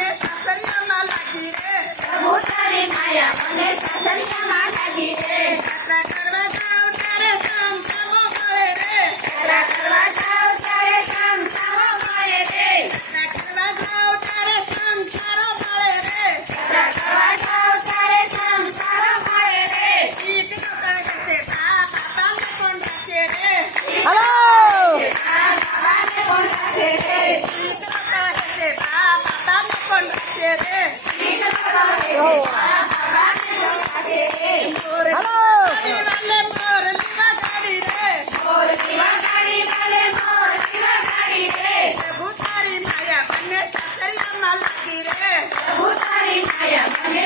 મને સાસરિયામાં લાગી રે પ્રભુ તારી માયા મને સાસરિયામાં લાગી રે યાત્રા કરવા જાઉં ત્યારે સામસામો મળે રે યાત્રા કરવા જાઉં ત્યારે સામસામો મળે રે યાત્રા કરવા જાઉં ત્યારે સામસારો મળે રે યાત્રા કરવા જાઉં ત્યારે સામસારો મળે રે ઈદ નો કાઢે છે બાપાને કોણ રાખે રે હલો બાબાને કોણ રાખે રે ઈદ નો કાઢે છે બાપાને કોણ રાખે રે ગીત તો કહે બાબાને કોણ રાખે રે હલો મોરની વગાડી રે મોર દીવા ગાડી વાલે મોર દીવા ગાડી રે પ્રભુ તારી માયા મને સાસરિયામાં લાગી રે પ્રભુ તારી માયા મને